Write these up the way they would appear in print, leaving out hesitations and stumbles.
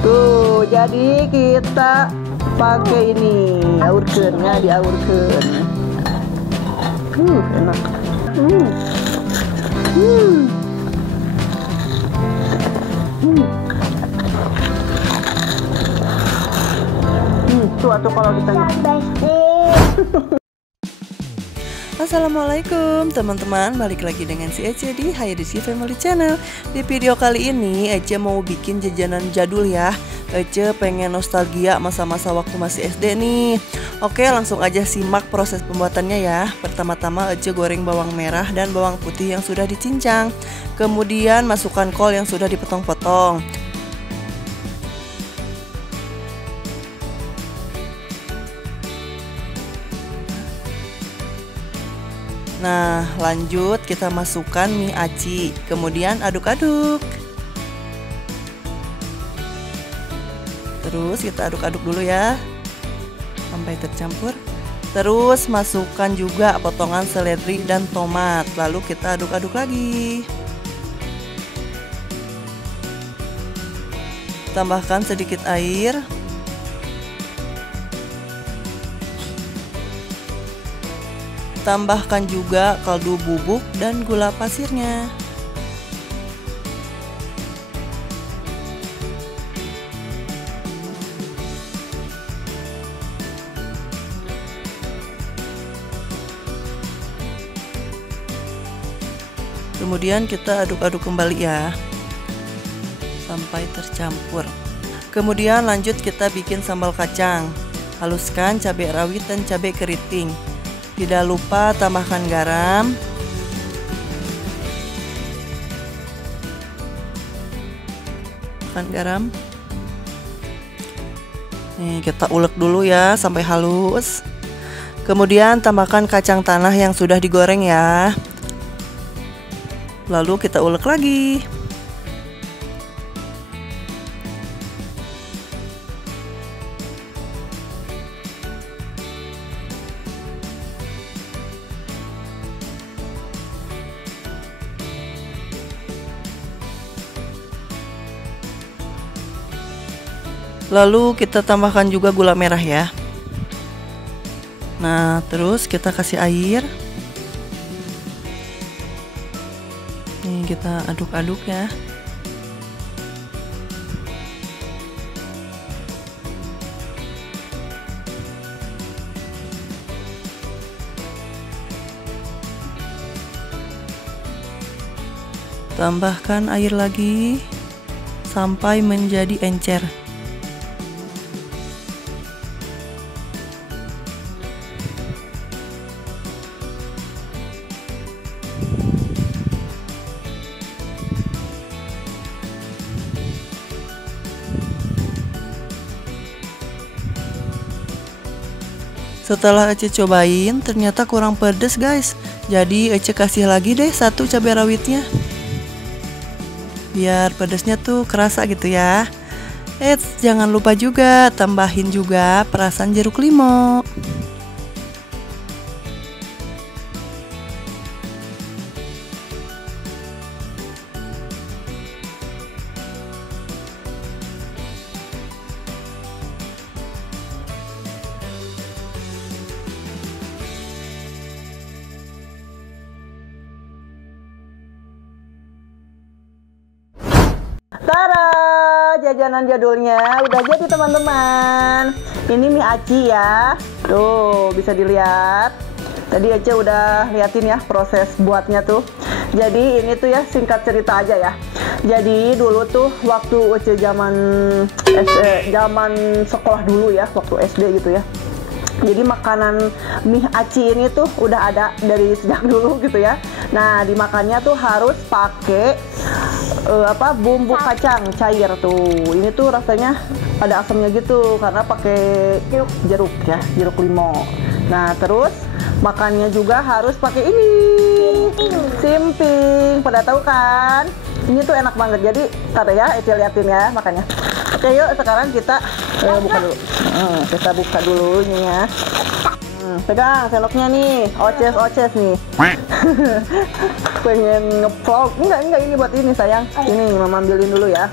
Tuh, jadi kita pakai ini aurkeunnya, diaurkeun. Enak. Tuh atuh kalau kita Assalamualaikum teman-teman, balik lagi dengan si Ece di Hairisi Family Channel. Di video kali ini Ece mau bikin jajanan jadul ya. Ece pengen nostalgia masa-masa waktu masih SD nih. Oke, langsung aja simak proses pembuatannya ya. Pertama-tama Ece goreng bawang merah dan bawang putih yang sudah dicincang. Kemudian masukkan kol yang sudah dipotong-potong. Nah, lanjut kita masukkan mie aci, kemudian aduk-aduk. Terus kita aduk-aduk dulu ya, sampai tercampur. Terus masukkan juga potongan seledri dan tomat, lalu kita aduk-aduk lagi. Tambahkan sedikit air. Tambahkan juga kaldu bubuk dan gula pasirnya. Kemudian kita aduk-aduk kembali ya, sampai tercampur. Kemudian lanjut kita bikin sambal kacang. Haluskan cabai rawit dan cabai keriting. Tidak lupa tambahkan garam. Nih, kita ulek dulu ya sampai halus. Kemudian tambahkan kacang tanah yang sudah digoreng ya. Lalu kita ulek lagi. Lalu kita tambahkan juga gula merah ya. Nah, terus kita kasih air. Nih, kita aduk-aduk ya. Tambahkan air lagi sampai menjadi encer. Setelah Ece cobain, ternyata kurang pedes guys. Jadi Ece kasih lagi deh 1 cabai rawitnya, biar pedesnya tuh kerasa gitu ya. Jangan lupa juga tambahin juga perasan jeruk limau. Tara, jajanan jadulnya udah jadi teman-teman. Ini mie aci ya. Tuh, bisa dilihat. Tadi Ece udah liatin ya proses buatnya tuh. Jadi ini tuh ya singkat cerita aja ya. Jadi dulu tuh waktu Ece zaman sekolah dulu ya, waktu SD gitu ya. Jadi makanan mie aci ini tuh udah ada dari sejak dulu gitu ya. Nah, dimakannya tuh harus pakai bumbu kacang cair tuh. Ini tuh rasanya ada asamnya gitu karena pakai jeruk ya, jeruk limau. Nah, terus makannya juga harus pakai ini simping. Pada tahu kan? Ini tuh enak banget. Jadi tada ya, Ece liatin ya makannya. Oke, yuk sekarang kita buka dulu. Kita buka dulu ini ya. Pegang sendoknya nih, oces nih. Pengen ngevlog. Enggak, ini buat ini sayang. Ini mama ambilin dulu ya.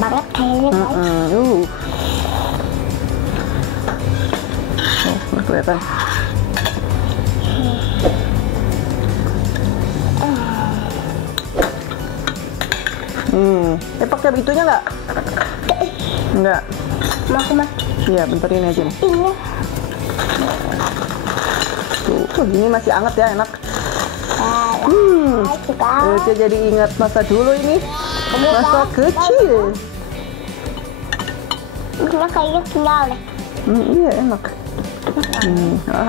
banget kayaknya guys. Oh, nggak kelihatan. Pakai itunya nggak? Nggak. Mau aku mas? Iya, bentar ini aja nih. Ini. Tuh, ini masih anget ya, enak. Kita. Saya jadi ingat masa dulu ini, masa kecil. Ini kayaknya tinggal deh. Iya, enak.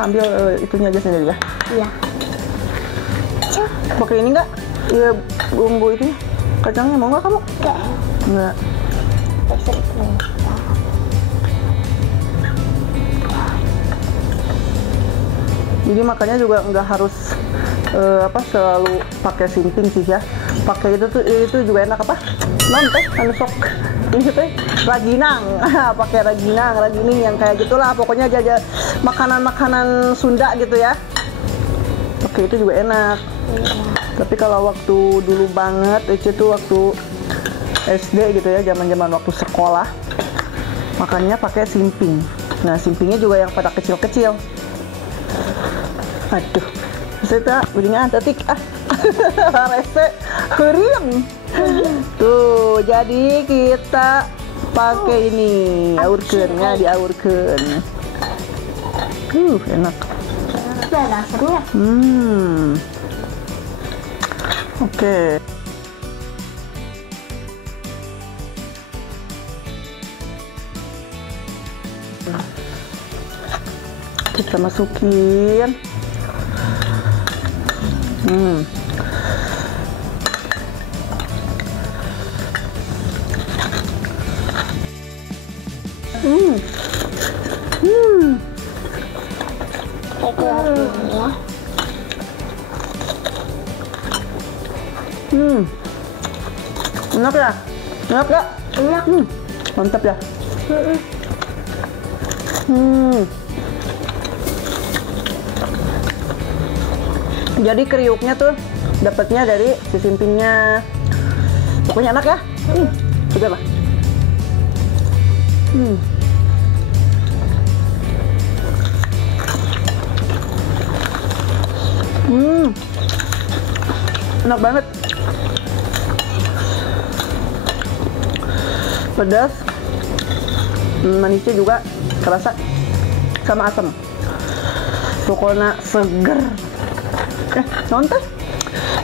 Ambil itunya aja sendiri ya. Iya. Pakai ini nggak? Iya, bumbu itu. Kacangnya mau nggak kamu? Enggak. Nggak. Jadi makanya juga nggak harus selalu pakai simping sih ya. Pakai itu juga enak apa? Non teh, anu sok. Ini teh raginang. Pakai raginang yang kayak gitulah. Pokoknya jajan makanan-makanan Sunda gitu ya. Pakai itu juga enak. Tapi kalau waktu dulu banget, itu waktu SD gitu ya, zaman waktu sekolah, makannya pakai simping. Nah, simpingnya juga yang pada kecil-kecil. Aduh, saya begini detik rese heureum. Tuh, jadi kita pakai ini, aurkeunnya diaurkeun. Enak. Ada rasanya. Oke. Kita masukin. Enak ya? Enak gak? Enak. Mantap ya? Jadi kriuknya tuh dapatnya dari si simpingnya. Pokoknya enak ya? Coba lah. Enak banget. Pedas, manisnya juga kerasa sama asam. Pokoknya seger. Nonton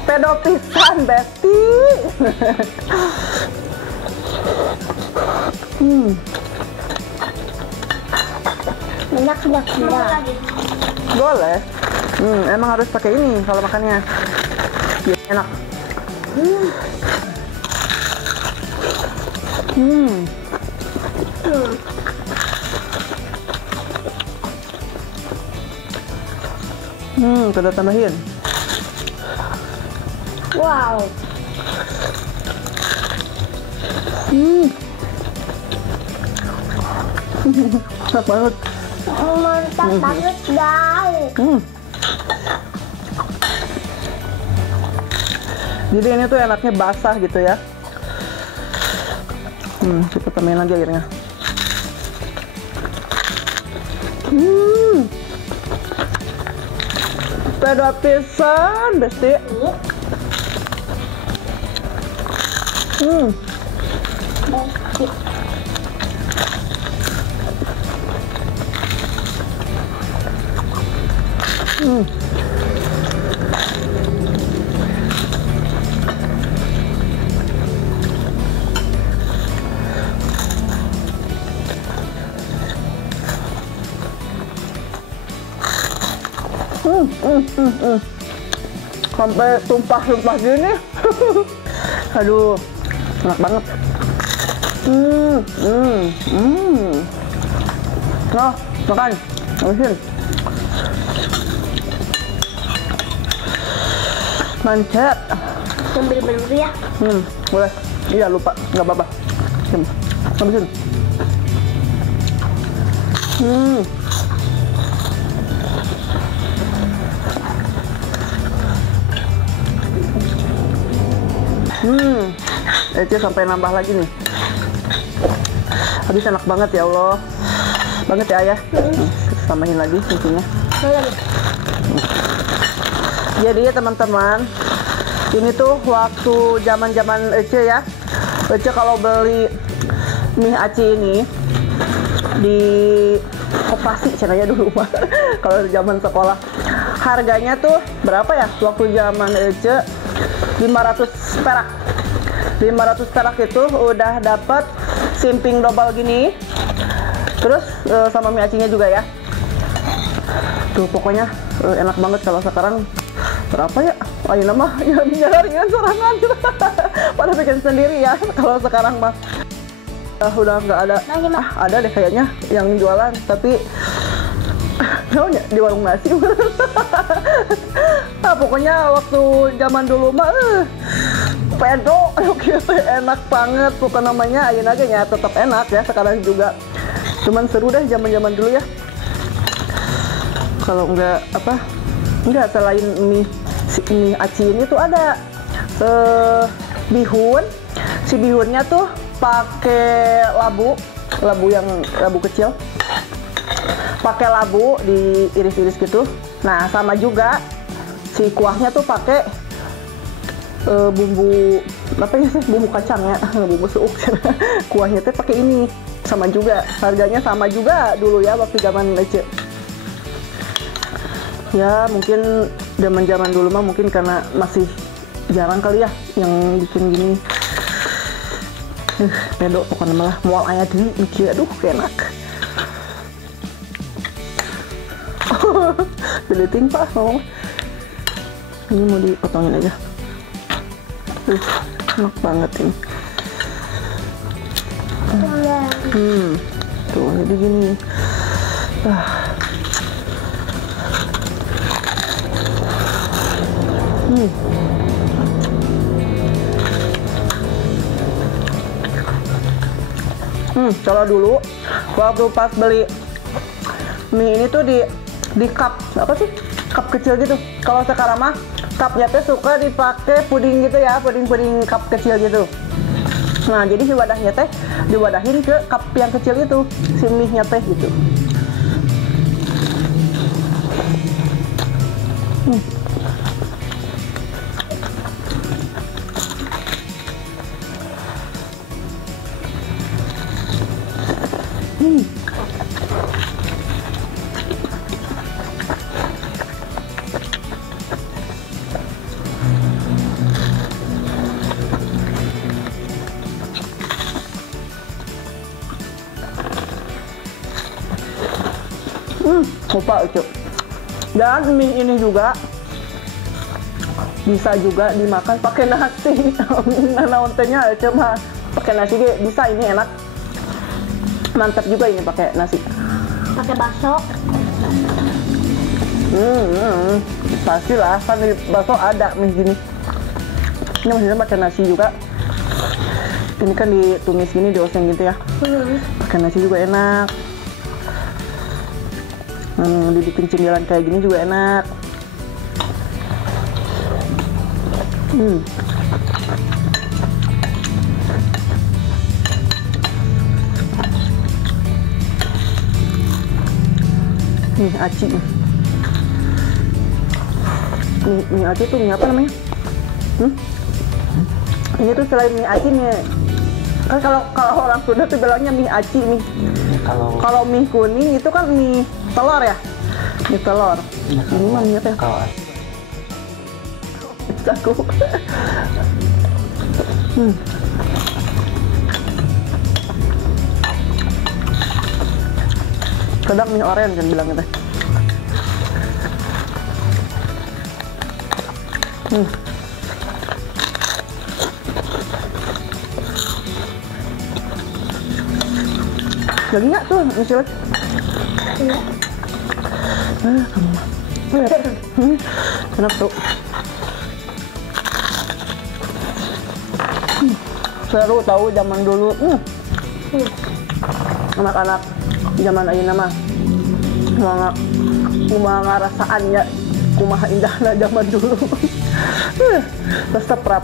pedo pisan Besti. Enak. Boleh. Emang harus pakai ini kalau makannya. Biar enak. Kita tambahin. Wow. Enak banget. Mantap banget guys. Jadi ini tuh enaknya basah gitu ya. Kita tambahin lagi airnya. Pedo pisan, Besti. Sampai tumpah-tumpah gini. Aduh, enak banget. Nah, makan, habisin. Mantap. Ambil dulu ya. Boleh. Iya, lupa, nggak apa-apa. Habisin. Ece sampai nambah lagi nih. Habis enak banget ya Allah. Banget ya ayah. Kita tambahin lagi kuncinya. Jadi teman-teman, ini tuh waktu zaman-zaman Ece ya. Ece kalau beli mie aci ini di koperasi caranya dulu mah. Kalau zaman sekolah harganya tuh berapa ya waktu zaman Ece? 500 perak. 500 perak itu udah dapat simping double gini, terus sama mie acinya juga ya. Tuh pokoknya enak banget. Kalau sekarang berapa ya? Ayo nama ya nyariin sorangan. Pada bikin sendiri ya. Kalau sekarang mah udah nggak ada. Ada deh kayaknya yang jualan, tapi namanya di warung nasi. Nah, pokoknya waktu zaman dulu mah pedo gitu enak banget. Pokoknya namanya ayeuna ge nya tetap enak ya, sekarang juga. Cuman seru deh zaman-zaman dulu ya. Kalau enggak selain mie aci ini tuh ada bihun. Si bihunnya tuh pakai labu kecil. Pakai labu diiris-iris gitu. Nah, sama juga si kuahnya tuh pakai bumbu bumbu kacang ya, bumbu suuk. Kuahnya tuh pakai ini. Sama juga, harganya sama juga dulu ya waktu zaman Ece. Ya, mungkin zaman-zaman dulu mah mungkin karena masih jarang kali ya yang bikin gini. Pedo pokoknya malah moal aya deui mikir aduh enak. Beliting Pak mau. Ini mau dipotongin aja. Enak banget ini. Tuh jadi gini. Kalau dulu waktu pas beli mie ini tuh di cup apa sih? Cup kecil gitu. Kalau sekarang mah cupnya tuh suka dipakai puding gitu ya, puding cup kecil gitu. Nah, jadi si wadahnya teh diwadahin ke cup yang kecil itu, si mie-nya teh gitu. Lupa itu. Dan mie ini juga bisa juga dimakan pakai nasi. Nah, ontenya cuma pakai nasi bisa, ini enak. Mantap juga ini pakai nasi. Pakai bakso. Pastilah, kan di bakso ada mie gini. Ini maksudnya pakai nasi juga. Ini kan ditumis gini, dioseng gitu ya. Pakai nasi juga enak. Dibikin cemilan kayak gini juga enak. Nih aci. Mie aci tuh mie apa namanya? Ini tuh selain mie aci nih. Kan kalau orang Sunda tuh bilangnya mie aci nih. Kalau mie kuning itu kan mie telur ya, mie telur. Ini mah mie apa ya? Aku. Kadang mie oren kan bilangnya teh. Lagi nggak tuh misalnya? Iya. Kamu. Enak tuh. Seru tahu zaman dulu. Anak-anak zaman ayeuna mah kumaha ngarasaannya, kumaha indahna zaman dulu. Resep rap.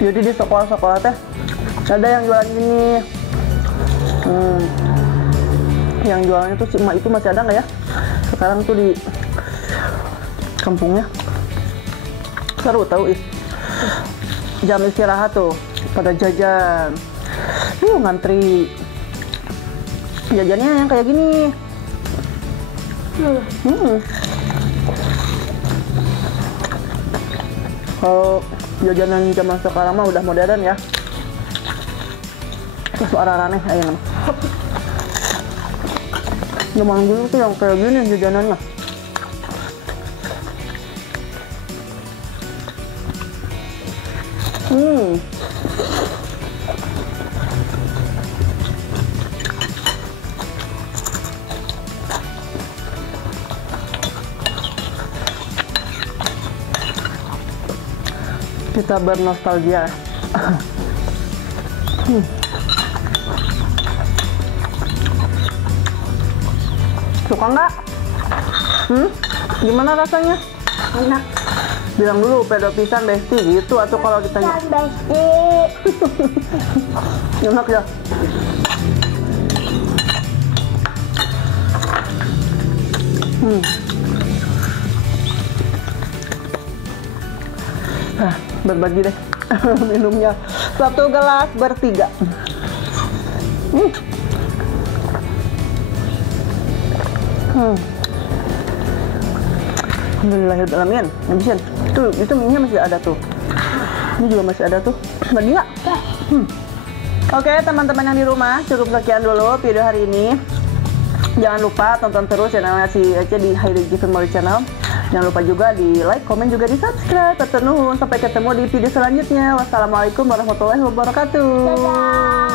Jadi di sekolah-sekolah teh ada yang jualan gini. Yang jualannya tuh si emak itu masih ada nggak ya? Sekarang tuh di kampungnya. Seru tahu jam istirahat tuh pada jajan. Ngantri. Jajannya yang kayak gini. Kalau jajanan zaman sekarang mah udah modern ya. Suara aneh ayo nama. Zaman dulu tuh yang kayak gini jajanannya. Kita bernostalgia. Suka nggak? Gimana rasanya? Enak. Bilang dulu pedo pisan besti gitu atau kalau ditanya. Pisan besti. Enak ya? Berbagi deh minumnya. 1 gelas bertiga. Alhamdulillahirrahmanirrahim. Habisin. Itu minyak masih ada tuh. Ini juga masih ada tuh. Bagi nggak? Oke, teman-teman yang di rumah, cukup sekian dulu video hari ini. Jangan lupa tonton terus channelnya si Ece di Hairiji Family Channel. Jangan lupa juga di like, komen, juga di subscribe. Sampai ketemu di video selanjutnya. Wassalamualaikum warahmatullahi wabarakatuh. Dadah.